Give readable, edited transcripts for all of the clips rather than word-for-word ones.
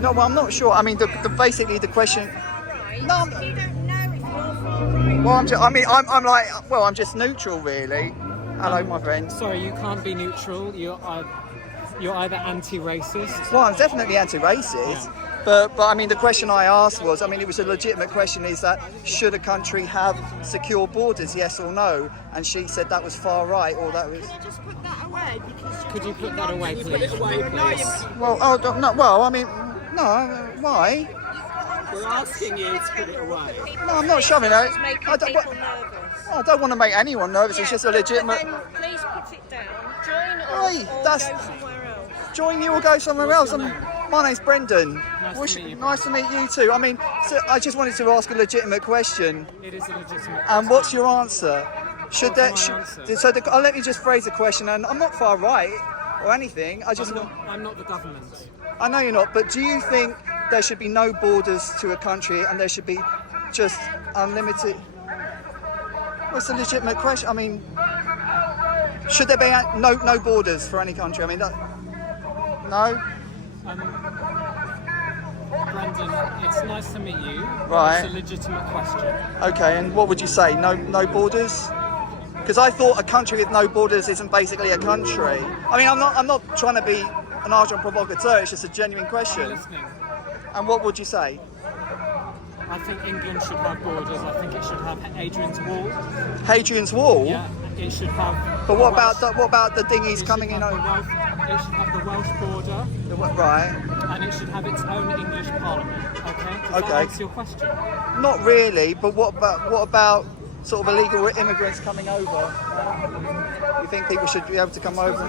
No, well, I'm not sure. I mean, basically the question. No, You don't know if you're far right. well, I'm like, well, I'm just neutral, really. Hello, my friend. Sorry, you can't be neutral. You're either anti-racist. Well, I'm definitely anti-racist. But I mean, the question I asked was, I mean, it was a legitimate question, is that should a country have secure borders, yes or no? And she said that was far right, or that was... Can you just put that away? Because Could you put that away, please? Put it away, please. Well, oh, no, well, I mean, no, why? We're asking you to put it away. No, I'm not shoving it. It's making I don't, people nervous. I don't want to make anyone nervous, it's just a legitimate... But then please put it down. Join us Oi, or that's- go somewhere else. Join you or go somewhere else. My name's Brendan. Nice to meet you. Nice to meet you too. I mean, so I just wanted to ask a legitimate question. It is a legitimate. And what's your answer? Should What's there? my answer? So let me just phrase the question. And I'm not far right or anything. I'm not the government. I know you're not. But do you think there should be no borders to a country and there should be just unlimited? Well, it's a legitimate question. I mean, should there be no borders for any country? I mean, no. Brendan, it's nice to meet you. Right. It's a legitimate question. Okay, and what would you say? No borders? Because I thought a country with no borders isn't basically a country. I mean, I'm not trying to be an argent provocateur. It's just a genuine I'm question. listening. And what would you say? I think England should have borders. I think it should have Hadrian's Wall. Hadrian's Wall. Yeah, it should have. But what about the dinghies it coming should in have over? It should have the Welsh border, Right. and it should have its own English Parliament. Okay. Does Okay. that answer your question? Not really. But what about sort of illegal immigrants coming over? You think people should be able to come over?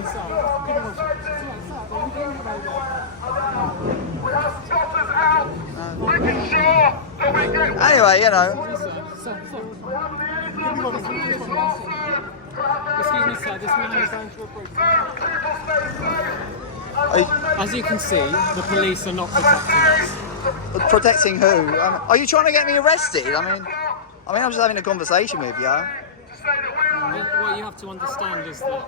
Anyway, you know. Excuse me, sir. This man is going to Are As you can see, the police are not protecting us. you protecting who? Are you trying to get me arrested? I mean, I'm just having a conversation with you. What you have to understand is that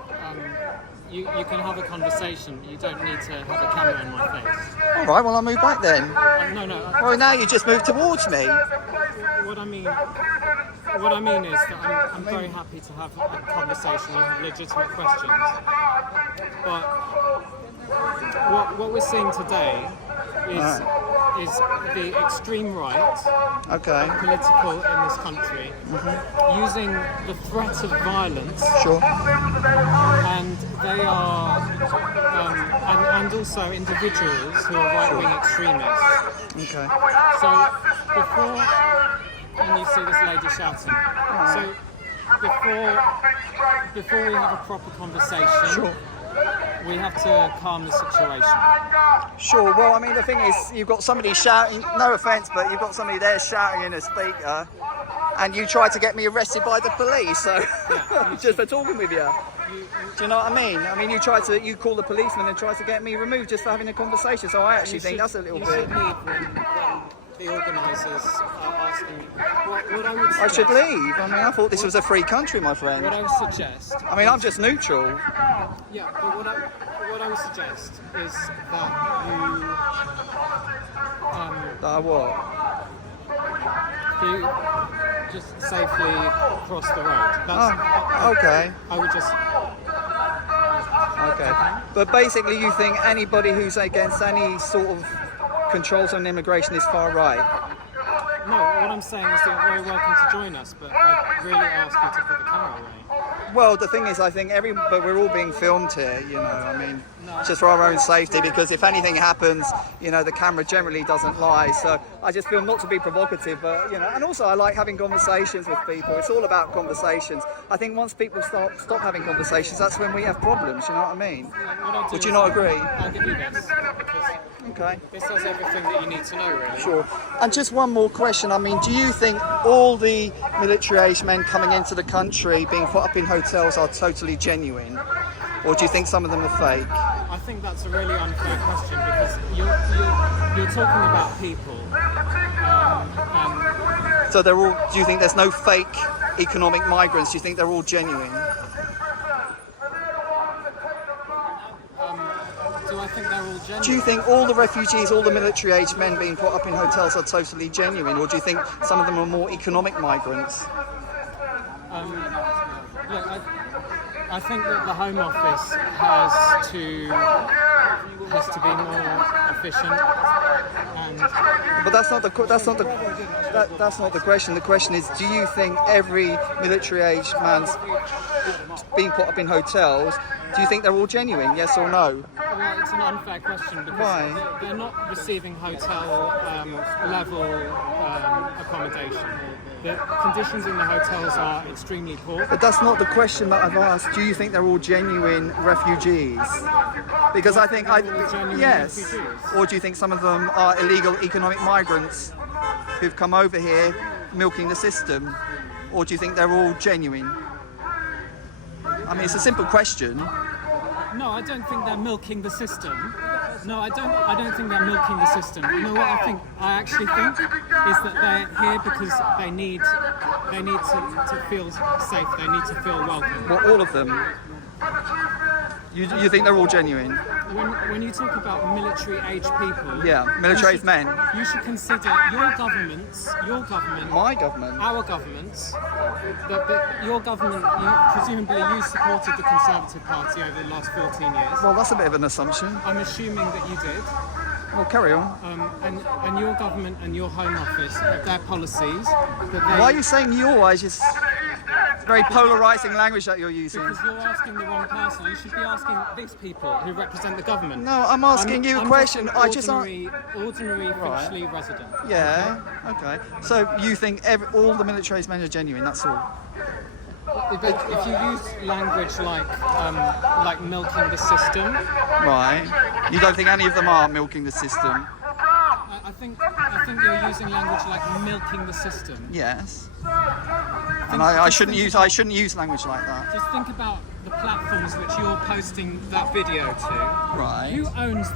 you can have a conversation. You don't need to have a camera in my face. All right, well, I'll move back then. No. Well, now you just moved towards me. What I mean is that I'm very happy to have a conversation and have legitimate questions. But what we're seeing today is the extreme right, Okay. political in this country, using the threat of violence, Sure. and they are, and also individuals who are right-wing extremists. Okay. So before, and you see this lady shouting. So before we have a proper conversation, Sure. we have to calm the situation. Sure. Well, I mean, the thing is, you've got somebody shouting. No offence, but you've got somebody there shouting in a speaker, and you tried to get me arrested by the police. So just for talking with you. Do you know what I mean? I mean, you call the policeman and try to get me removed just for having a conversation. So I actually think that's a little You bit. should leave when the organisers are asking. What I would I should suggest- leave. I mean, I thought this was a free country, my friend. What I would suggest. I mean, I'm just neutral. Yeah, but what I would suggest is that you What? you just safely cross the road. That's, Okay. I would just. Okay. But basically, you think anybody who's against any sort of controls on immigration is far right? No, what I'm saying is that you're very welcome to join us, but I'd really ask you to put the camera away. Well, the thing is, I think but we're all being filmed here, you know, I mean, just for our own safety, because if anything happens, you know, the camera generally doesn't lie. So I just feel not to be provocative, but, you know, and also I like having conversations with people. It's all about conversations. I think once people stop having conversations, that's when we have problems, you know what I mean? What I'll do Would is you not agree? I'll give you this, because Okay. this has everything that you need to know, really. Sure. And just one more question. I mean, do you think all the military-aged men coming into the country being put up in hotels are totally genuine? Or do you think some of them are fake? I think that's a really unfair question, because you're talking about people, and So they're all, do you think there's no fake economic migrants? Do you think they're all genuine? do I think they're all Do you think all the refugees, all the military-aged men being put up in hotels are totally genuine, or do you think some of them are more economic migrants? Look, I think that the Home Office has to be more efficient, and But that's not the question. The question is, do you think every military-aged man's being put up in hotels? Do you think they're all genuine? Yes or no? well, it's an unfair question because Why? they're not receiving hotel level accommodation. The conditions in the hotels are extremely poor. But that's not the question that I've asked. Do you think they're all genuine refugees? Because I think Genuine yes. refugees? Or do you think some of them are illegal economic migrants who've come over here milking the system? Or do you think they're all genuine? I mean, it's a simple question. No, I don't think they're milking the system. No, I don't think they're milking the system. You know what I actually think is that they're here because they need to feel safe. They need to feel welcome. Well, all of them. You think they're all genuine? When you talk about military-aged people, Yeah, military-aged men. you should consider your government, My government. our governments, your government, presumably you supported the Conservative Party over the last 14 years. Well, that's a bit of an assumption. I'm assuming that you did. Well, carry on. And your government and your Home Office, their policies, that they... Why are you saying you? I just... It's very polarising language that you're using. Because you're asking the wrong person. You should be asking these people who represent the government. No, I'm asking you a question. I'm I just ordinary Right. Finchley resident. Yeah, okay. So you think all the military men are genuine, that's all? But if you use language like milking the system, Right. You don't think any of them are milking the system? I think you're using language like milking the system. Yes. And I shouldn't use language like that. Just think about the platforms which you're posting that video to. Right. Who owns